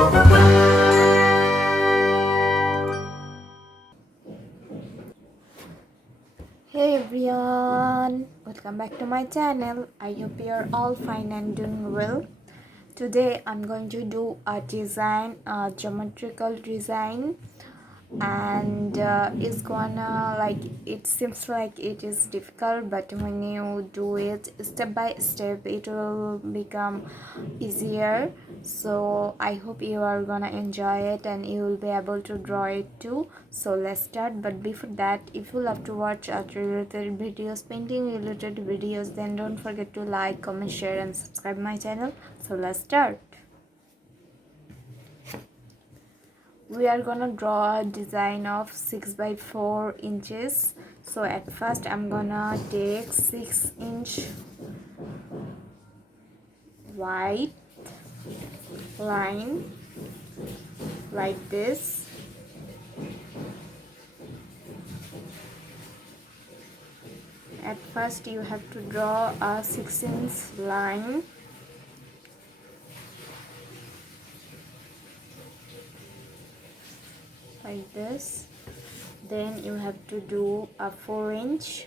Hey everyone, welcome back to my channel. I hope you're all fine and doing well. Today I'm going to do a design, a geometrical design, and it's gonna, like, it seems like it is difficult, but when you do it step by step it will become easier. So I hope you are gonna enjoy it and you will be able to draw it too. So let's start. But before that, if you love to watch art related videos, painting related videos, then don't forget to like, comment, share and subscribe my channel. So let's start. We are gonna draw a design of 6 by 4 inches. So at first I'm gonna take 6-inch white line like this. At first you have to draw a 6-inch line like this. Then you have to do a 4-inch,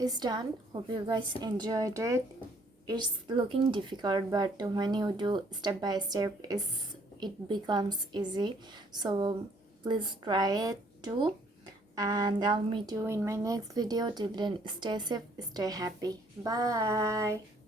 is done. Hope you guys enjoyed it. It's looking difficult, but when you do step by step, it becomes easy. So please try it too. And I'll meet you in my next video. Till then, stay safe, stay happy. Bye.